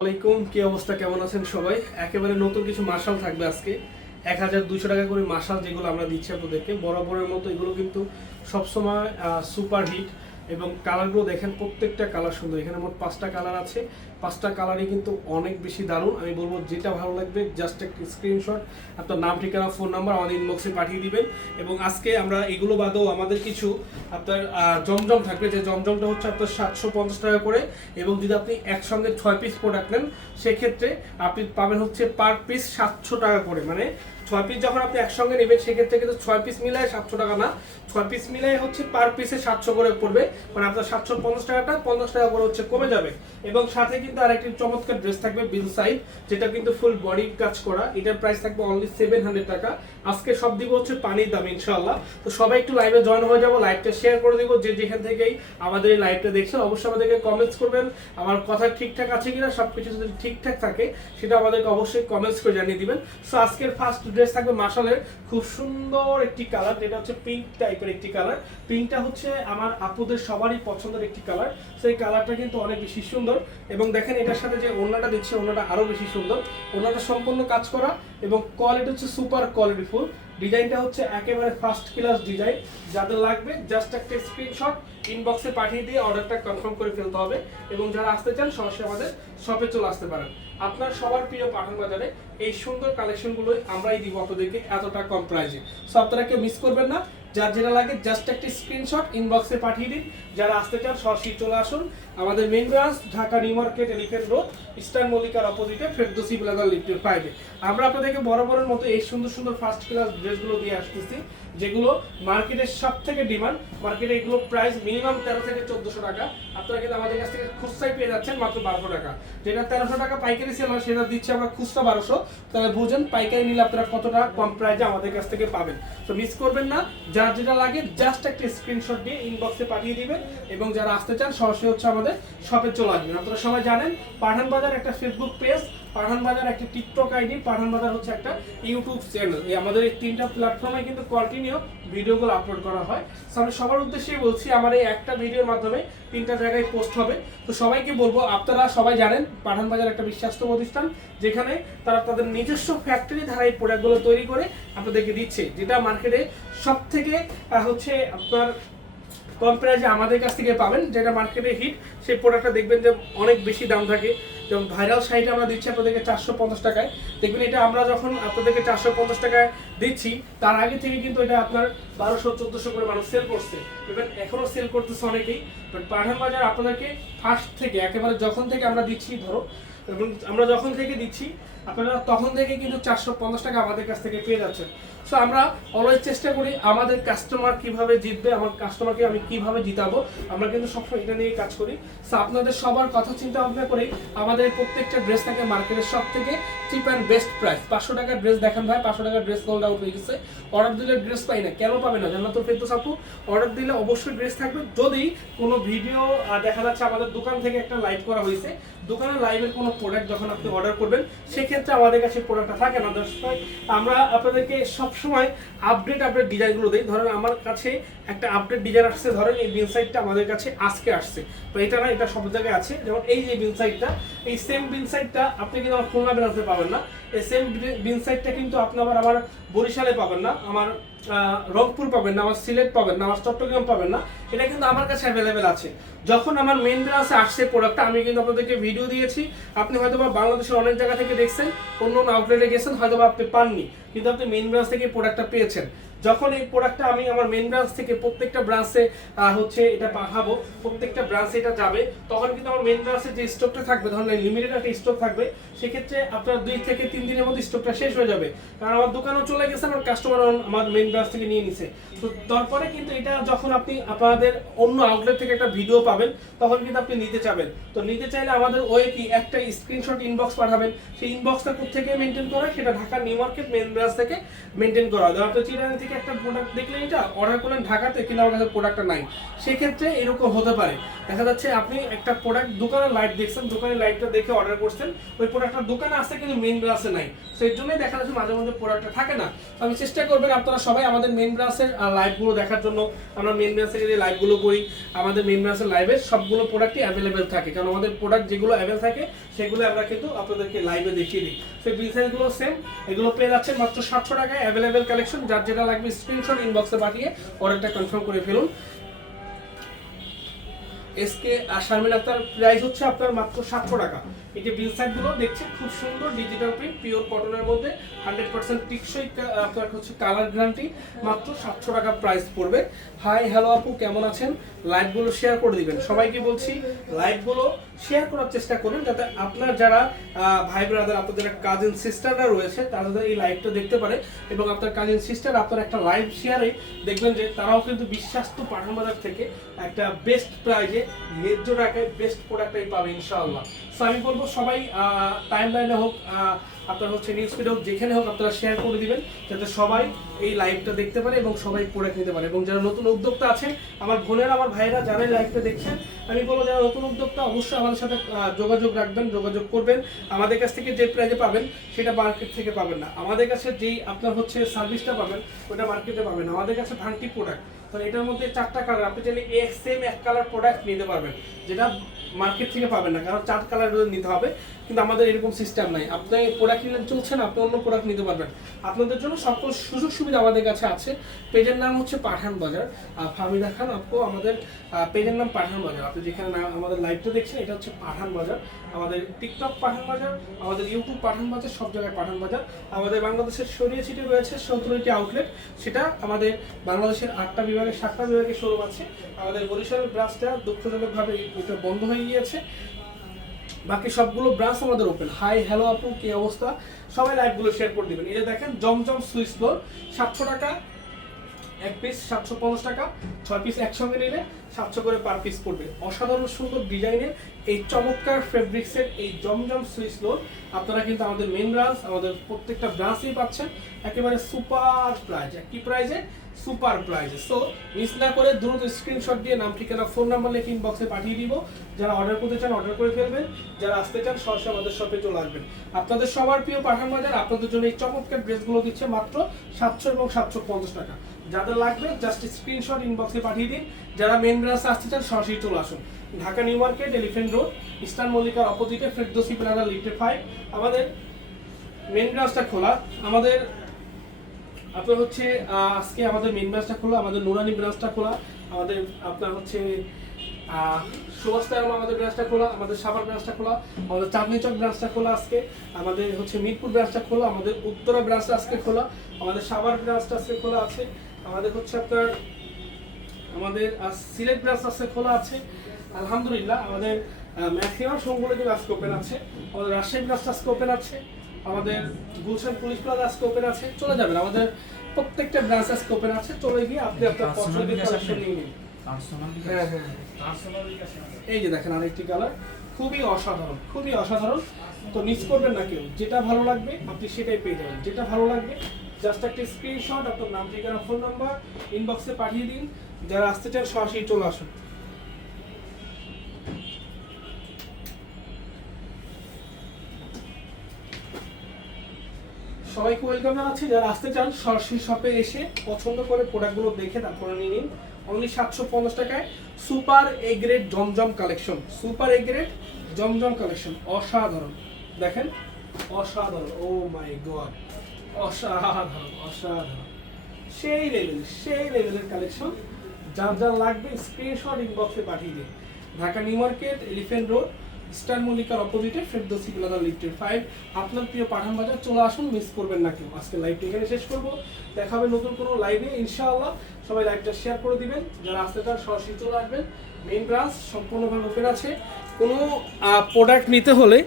আলাইকুম, কি অবস্থা? কেমন আছেন সবাই? একেবারে নতুন কিছু মার্শাল থাকবে আজকে। এক হাজার দুশো টাকা করে মার্শাল যেগুলো আমরা দিচ্ছি আপনাদেরকে, বরাবরের মতো এগুলো কিন্তু সবসময় সুপার হিট এবং কালারগুলো দেখেন প্রত্যেকটা কালার সুন্দর। এখানে মোট পাঁচটা কালার আছে। পাঁচটা কালারই কিন্তু অনেক বেশি দারুণ। আমি বলব যেটা ভালো লাগবে জাস্ট একটা স্ক্রিনশট আপনার নাম, ঠিকানা ফোন নাম্বার আমাদের ইনবক্সে পাঠিয়ে দিবেন। এবং আজকে আমরা এগুলো বাদেও আমাদের কিছু আপনার জমজম থাকবে। যে জমজমটা হচ্ছে আপনার সাতশো পঞ্চাশ টাকা করে। এবং যদি আপনি একসঙ্গে ছয় পিস প্রোডাক্ট নেন, সেক্ষেত্রে আপনি পাবেন হচ্ছে পার পিস সাতশো টাকা করে। মানে ছয় পিস যখন আপনি একসঙ্গে নেবেন, সেক্ষেত্রে কিন্তু ছয় পিস মিলায় সাতশো টাকা না। ছয় পিস মিলায় হচ্ছে পার পিসে সাতশো করে পড়বে। মানে আপনার সাতশো পঞ্চাশ টাকাটা পঞ্চাশ টাকা করে হচ্ছে কমে যাবে। এবং সাথে কিন্তু আরেকটি চমৎকার ড্রেস থাকবে বিল সাইড যেটা কিন্তু ফুল বডি কাজ করা। এটার প্রাইস থাকবে অনলি সেভেন হান্ড্রেড টাকা। আজকে সব দিব হচ্ছে পানির দাম ইনশাল্লাহ তো সবাই একটু লাইভে জয়েন হয়ে যাব লাইভটা শেয়ার করে দিব। যে যেখান থেকেই আমাদের এই লাইভটা দেখছেন, অবশ্যই আমাদেরকে কমেন্টস করবেন। আমার কথা ঠিকঠাক আছে কিনা সব কিছু যদি ঠিকঠাক থাকে, সেটা আমাদেরকে অবশ্যই কমেন্টস করে জানিয়ে দিবেন। সো আজকের ফার্স্ট ড্রেস থাকবে মার্শালের খুব সুন্দর একটি কালার যেটা হচ্ছে পিঙ্ক টাইপের একটি কালার পিঙ্কটা হচ্ছে আমার আপুদের সবারই পছন্দের একটি কালার সেই কালারটা কিন্তু অনেক বেশি সুন্দর। এবং দেখেন এটার সাথে যে ওড়নাটা দিচ্ছে, ওড়নাটা আরও বেশি সুন্দর। ওড়নাটা সম্পূর্ণ কাজ করা এবং কোয়ালিটি হচ্ছে সুপার কোয়ালিটি ফুল ডিজাইনটা হচ্ছে একেবারে ফার্স্ট ক্লাস ডিজাইন। যাদের লাগবে জাস্ট একটা স্ক্রিনশট ইনবক্সে পাঠিয়ে দিয়ে অর্ডারটা কনফার্ম করে ফেলতে হবে এবং যারা আসতে চান, সরাসরি আমাদের শপে চলে আসতে পারেন। আপনার সবার প্রিয় পাঠান বাজারে এই সুন্দর কালেকশনগুলোই আমরাই দিব আপনাদেরকে এতটা কম প্রাইজে সো আপনারা কেউ মিস করবেন না। যার যেটা লাগে জাস্ট একটি স্ক্রিনশট ইনবক্সে পাঠিয়ে দিন। যারা আসতে চান, সরাসরি চলে আসুন। আমাদের main branch Dhaka new market elephant road eastern মল্লিকার অপোজিটে ফেরদোসি ব্লাদার লিফটের ফাইভে আমরা আপনাদেরকে বরাবরের মতো এই সুন্দর সুন্দর ফার্স্ট ক্লাস ড্রেসগুলো দিয়ে আসতেছি। যেগুলো মার্কেটের সব থেকে ডিমান্ড মার্কেটে এগুলো প্রাইস মিনিমাম তেরো থেকে চোদ্দশো টাকা। আপনারা কিন্তু আমাদের কাছ থেকে খুচরাই পেয়ে যাচ্ছেন মাত্র বারোশো টাকা। যেটা তেরোশো টাকা পাইকারি সেল হয়, সেটা দিচ্ছি আমরা খুচরা বারোশো। তাহলে বুঝেন, পাইকারি নিলে আপনারা কতটা কম প্রাইসে আমাদের কাছ থেকে পাবেন। তো মিস করবেন না, যার যেটা লাগে জাস্ট একটা স্ক্রিনশট দিয়ে ইনবক্সে পাঠিয়ে দিবেন এবং যারা আসতে চান সরাসরি হচ্ছে আমাদের শপে চলে আসবেন। আপনারা সবাই জানেন পাঠান বাজার একটা ফেসবুক পেজ পাঠান বাজার একটা টিকটক আইডি পাঠান বাজার হচ্ছে একটা ইউটিউব চ্যানেল এই আমাদের এই তিনটা প্ল্যাটফর্মে কিন্তু কন্টিনিউ ভিডিওগুলো আপলোড করা হয়। So, আমি সবার উদ্দেশ্যেই বলছি, আমার এই একটা ভিডিওর মাধ্যমে তিনটা জায়গায় পোস্ট হবে। তো সবাইকে বলব, আপনারা সবাই জানেন পাঠান বাজার একটা বিশ্বাস্ত প্রতিষ্ঠান, যেখানে তারা তাদের নিজস্ব ফ্যাক্টরি ধারা এই প্রোডাক্টগুলো তৈরি করে আপনাদেরকে দিচ্ছে, যেটা মার্কেটে সব থেকে হচ্ছে আপনার কম আমাদের কাছ থেকে পাবেন যেটা মার্কেটে হিট সেই প্রোডাক্টটা দেখবেন যে অনেক বেশি দাম থাকে। যেমন ভাইরাল শাড়িটা আমরা দিচ্ছি আপনাদেরকে চারশো পঞ্চাশ টাকায়। দেখবেন এটা আমরা যখন আপনাদেরকে চারশো পঞ্চাশ টাকায় দিচ্ছি, তার আগে থেকে কিন্তু এটা আপনার বারোশো, চোদ্দোশো করে মানুষ সেল করছে। ইভেন এখনও সেল করতেছে অনেকেই বাট পাঠান বাজার আপনাদেরকে ফার্স্ট থেকে, একেবারে যখন থেকে আমরা দিচ্ছি, ধরো আমরা যখন থেকে দিচ্ছি, আপনারা তখন থেকে কিন্তু চারশো পঞ্চাশ টাকা আমাদের কাছ থেকে পেয়ে যাচ্ছেন। সো আমরা অলওয়েজ চেষ্টা করি আমাদের কাস্টমার কীভাবে জিতবে, আমার কাস্টমারকে আমি কীভাবে জিতাবো, আমরা কিন্তু সবসময় এটা নিয়ে কাজ করি। সো আপনাদের সবার কথা চিন্তা ভাবনা করে আমাদের প্রত্যেকটা ড্রেস থাকে মার্কেটের সব থেকে চিপ অ্যান্ড বেস্ট প্রাইস পাঁচশো টাকার ড্রেস দেখান ভাই, পাঁচশো টাকার ড্রেস সোল্ড আউট হয়ে গেছে। অর্ডার দিলে ড্রেস পাই না, কেন পাবে না? জান্নাতুল ফেরদৌস আপু অর্ডার দিলে অবশ্যই ড্রেস থাকবে। যদি কোনো ভিডিও দেখা যাচ্ছে আমাদের দোকান থেকে একটা লাইভ করা হয়েছে দোকানের লাইভের কোনো প্রোডাক্ট যখন আপনি অর্ডার করবেন, সেক্ষেত্রে আমাদের কাছে প্রোডাক্টটা থাকে না। দর্শক, আমরা আপনাদেরকে সবসময় আপডেট আপডেট ডিজাইনগুলো দেয় ধরেন আমার কাছে একটা আপডেট ডিজাইন আসছে, ধরেন এই বিনসাইটটা আমাদের কাছে আজকে আসছে। তো এটা না, এটা সব জায়গায় আছে। যেমন এই যে বিন সাইডটা এই সেম বিন সাইডটা আপনি কিন্তু আমার খুলনা ব্রাঞ্চে পাবেন না। এই সেম বিন সাইডটা কিন্তু আপনি আবার আমার বরিশালে পাবেন না, আমার রংপুর পাবেন না, আমার সিলেট পাবেন না, আমার চট্টগ্রাম পাবেন না। এটা কিন্তু আমার কাছে অ্যাভেলেবেল আছে। যখন আমার মেন ব্রাঞ্চে আসছে প্রোডাক্টটা আমি কিন্তু আপনাদেরকে ভিডিও দিয়েছি। আপনি হয়তো বা বাংলাদেশের অনেক জায়গা থেকে দেখছেন, অন্য অন্য আউটলেটে গেছেন হয়তো বা আপনি পাননি। কিন্তু আপনি মেন ব্রাঞ্চ থেকে প্রোডাক্টটা পেয়েছেন। যখন এই প্রোডাক্টটা আমি আমার মেন ব্রাঞ্চ থেকে প্রত্যেকটা ব্রাঞ্চে হচ্ছে এটা পাঠাবো, প্রত্যেকটা ব্রাঞ্চে এটা যাবে, তখন কিন্তু আমার মেন ব্রাঞ্চে যে স্টকটা থাকবে, ধরেন লিমিটেড একটা স্টক থাকবে, সেক্ষেত্রে আপনার দুই থেকে তিন দিনের মধ্যে স্টকটা শেষ হয়ে যাবে। কারণ আমার দোকানও চলে গেছে আমার কাস্টমার আমার মেন ব্রাঞ্চ থেকে নিয়ে নিছে। তো তারপরে কিন্তু এটা যখন আপনি আপনাদের অন্য আউটলেট থেকে একটা ভিডিও পাবেন, তখন কিন্তু আপনি নিতে চাবেন। তো নিতে চাইলে আমাদের ওয়ে কি একটা স্ক্রিনশট ইনবক্স পাঠাবেন। সেই ইনবক্সটা থেকে মেনটেন করা সেটা Dhaka new market main branch থেকে মেনটেন করা হবে আপনি চিরাং থেকে একটা প্রোডাক্ট দেখলেন এটা অর্ডার করলেন ঢাকাতে কিন্তু আমার কাছে প্রোডাক্টটা নাই। সেক্ষেত্রে এরকম হতে পারে। দেখা যাচ্ছে আপনি একটা প্রোডাক্ট দোকানের লাইট দেখছেন, দোকানের লাইটটা দেখে অর্ডার করছেন, ওই প্রোডাক্টটা দোকানে আসছে কিন্তু মেন ব্রাসে নাই। সেই জন্যই দেখা যাচ্ছে মাঝে মাঝে প্রোডাক্টটা থাকে না। আমি চেষ্টা করবেন আপনারা সবাই আমাদের মেন ব্রাসের লাইভগুলো দেখার জন্য। আমরা মেন ব্রাসের যে লাইভগুলো করি। আমাদের মেইন ব্রাসের লাইভে সবগুলো প্রোডাক্টই অ্যাভেলেবেল থাকে। কারণ আমাদের প্রোডাক্ট যেগুলো অ্যাভেলেবল থাকে, সেগুলো আমরা কিন্তু আপনাদেরকে লাইভে দেখিয়ে দিই। সেই বিল সেম এগুলো পেয়ে যাচ্ছে মাত্র সাতশো টাকায় অ্যাভেলেবেল কালেকশন যার যেটা লাগবে স্ক্রিনশট ইনবক্সে পাঠিয়ে অর্ডারটা কনফার্ম করে ফেলুন। এসকে শারমিন আক্তার প্রাইস হচ্ছে আপনার মাত্র সাতশো টাকা। এই যে বিলগুলো দেখছেন, খুব সুন্দর ডিজিটাল প্রিন্ট পিওর কটনের মধ্যে হান্ড্রেড পার্সেন্ট টিকসই আপনার হচ্ছে কালার গ্যারান্টি মাত্র সাতশো টাকা প্রাইস পড়বে। হাই হ্যালো আপু, কেমন আছেন? লাইভগুলো শেয়ার করে দিবেন। সবাইকে বলছি লাইভগুলো শেয়ার করার চেষ্টা করুন যাতে আপনার যারা ভাই ব্রাদার আপনার যারা কাজিন সিস্টাররা রয়েছে, তারা যাতে এই লাইভটা দেখতে পারে এবং আপনার কাজিন সিস্টার আপনার একটা লাইভ শেয়ারে দেখবেন যে তারাও কিন্তু বিশ্বাস্ত পাঠান বাজার থেকে একটা বেস্ট প্রাইজে ন্যায্য টাকায় বেস্ট প্রোডাক্টটাই পাবে ইনশাআল্লাহ। সো আমি বলব সবাই টাইম লাইনে হোক আপনার হচ্ছে নিউজ ফিডে হোক, যেখানে হোক আপনারা শেয়ার করে দিবেন, যাতে সবাই এই লাইভটা দেখতে পারে এবং সবাই প্রোডাক্ট নিতে পারে। এবং যারা নতুন উদ্যোক্তা আছেন, আমার বোনেরা, আমার ভাইয়েরা যারা লাইভটা দেখছেন, আমি বলব যারা নতুন উদ্যোক্তা, অবশ্যই আমাদের সাথে যোগাযোগ রাখবেন, যোগাযোগ করবেন। আমাদের কাছ থেকে যে প্রাইজে পাবেন, সেটা মার্কেট থেকে পাবেন না। আমাদের কাছে যেই আপনার হচ্ছে সার্ভিসটা পাবেন, ওটা মার্কেটে পাবেন। আমাদের কাছে ভাঙটি প্রোডাক্ট তো এটার মধ্যে চারটা কালার আপনি চাইলে এক সেম এক কালার প্রোডাক্ট নিতে পারবেন, যেটা মার্কেট থেকে পাবেন না কারণ চার কালার নিতে হবে। কিন্তু আমাদের এরকম সিস্টেম নাই। আপনি প্রোডাক্ট নিলে চলছেন আপনি অন্য প্রোডাক্ট নিতে পারবেন। আপনাদের জন্য সকল সুযোগ সুবিধা আমাদের কাছে আছে। পেজের নাম হচ্ছে পাঠান বাজার। ফামিদা খান, আপু, আমাদের পেজের নাম পাঠান বাজার। আপনি যেখানে নাম- আমাদের লাইভটা দেখছেন, এটা হচ্ছে পাঠান বাজার। আমাদের টিকটক পাঠান বাজার, আমাদের ইউটিউব পাঠান বাজার, সব জায়গায় পাঠান বাজার। আমাদের বাংলাদেশের সরিয়ে সিটি রয়েছে সতেরোটি আউটলেট সেটা আমাদের বাংলাদেশের আটটা বিভাগের সাতটা বিভাগের শোরুম আছে। আমাদের বরিশালের ব্রাঞ্চটা দুঃখজনকভাবে এটা বন্ধ হয়ে গিয়েছে। বাকি সবগুলো ব্রাঞ্চ আমাদের ওপেন হাই হ্যালো আপু, কি অবস্থা? সবাই লাইভগুলো শেয়ার করে দিবেন। এই যে দেখেন, জমজম সুইচ বোর্ড সাতশো টাকা এক পিস সাতশো পঞ্চাশ টাকা। ছয় পিস একসঙ্গে নিলে সাতশো করে পার পিস পড়বে। অসাধারণ সুন্দর ডিজাইনের এই চমৎকার ফেব্রিক্সের এই জমজম সুইচ লোড আপনারা কিন্তু আমাদের মেন ব্রাঞ্চ আমাদের প্রত্যেকটা ব্রাঞ্চেই পাচ্ছেন। একেবারে সুপার প্রাইজ কি প্রাইজে সুপার প্রাইজে। সো মিস না করে দ্রুত স্ক্রিনশট দিয়ে নাম, ঠিকানা ফোন নাম্বার লিখে ইনবক্সে পাঠিয়ে দিব। যারা অর্ডার করতে চান অর্ডার করে ফেলবেন। যারা আসতে চান, সরাসরি আমাদের শপে চলে আসবেন। আপনাদের সবার প্রিয় পাঠান বাজার, আপনাদের জন্য এই চমৎকার ড্রেসগুলো দিচ্ছে মাত্র সাতশো এবং সাতশো পঞ্চাশ টাকা। যাদের লাগবে জাস্ট স্ক্রিনশট ইনবক্সে পাঠিয়ে দিন। যারা মেন ব্রাঞ্চ আসতে চান, সরাসরি চলে আসুন। Dhaka new market elephant road eastern মল্লিকার অপোজিটে ফেরদোসি প্লাজা লিফটে ফাইভ আমাদের মেন ব্রাঞ্চটা খোলা। আমাদের আপনার হচ্ছে আজকে আমাদের মেন ব্রাঞ্চটা খোলা আমাদের নুরানি ব্রাঞ্চটা খোলা আমাদের আপনার হচ্ছে সুভাষতারাম আমাদের ব্রাঞ্চটা খোলা আমাদের সাভার ব্রাঞ্চটা খোলা আমাদের চাঁদনি চক ব্রাঞ্চটা খোলা আজকে আমাদের হচ্ছে মিরপুর ব্রাঞ্চটা খোলা আমাদের উত্তরা ব্রাঞ্চটা আজকে খোলা আমাদের সাভার ব্রাঞ্চটা আজকে খোলা আছে আমাদের হচ্ছে আপনার আমাদের সিলেট ব্রাঞ্চ আজকে খোলা আছে আলহামদুলিল্লাহ আমাদের ম্যাক্সিমাম সবগুলো কিন্তু আজকে ওপেন আছে আমাদের রাজশাহী ব্রাঞ্চটা আজকে ওপেন আছে আমাদের গুলশান পুলিশ প্লাজা আজকে ওপেন আছে। চলে যাবেন আমাদের প্রত্যেকটা ব্রাঞ্চ আজকে ওপেন আছে। চলে গিয়ে আপনি আপনার পছন্দের কালেকশন নিয়ে নিন। হ্যাঁ হ্যাঁ এই যে দেখেন আরেকটি কালার খুবই অসাধারণ খুবই অসাধারণ। তো মিস করবেন না কেউ যেটা ভালো লাগবে আপনি সেটাই পেয়ে যাবেন। যেটা ভালো লাগবে জাস্ট একটা স্ক্রিনশট আপনার নাম ঠিকানা ফোন নাম্বার ইনবক্সে পাঠিয়ে দিন। যারা আসতে চান সরাসরি চলে আসুন। সবাইকে ওয়েলকাম জানাচ্ছি। যারা আসতে চান, সরাসরি শপে এসে পছন্দ করে প্রোডাক্টগুলো দেখে তারপরে নিয়ে নিন। অনলি সাতশো পঞ্চাশ টাকায় super A grade Zamzam collection super A grade Zamzam collection অসাধারণ। দেখেন, অসাধারণ। ও মাই গড অসাধারণ অসাধারণ। সেই লেভেল সেই লেভেলের কালেকশন যার যার লাগবে স্ক্রিনশট ইনবক্সে পাঠিয়ে দিন। Dhaka new market elephant road star মল্লিকার অপোজিটে ফেরদৌসি প্লাজা লিফটের ফাইভ আপনার প্রিয় পাঠান বাজার, চলে আসুন মিস করবেন না কেউ। আজকে লাইভটি এখানে শেষ করব। দেখা হবে নতুন কোনো লাইভে ইনশাআল্লাহ। সবাই লাইভটা শেয়ার করে দিবেন। যারা আসতে চান, সরাসরি চলে আসবেন। মেইন ব্রাঞ্চ সম্পূর্ণভাবে ওপেন আছে। কোনো প্রোডাক্ট নিতে হলে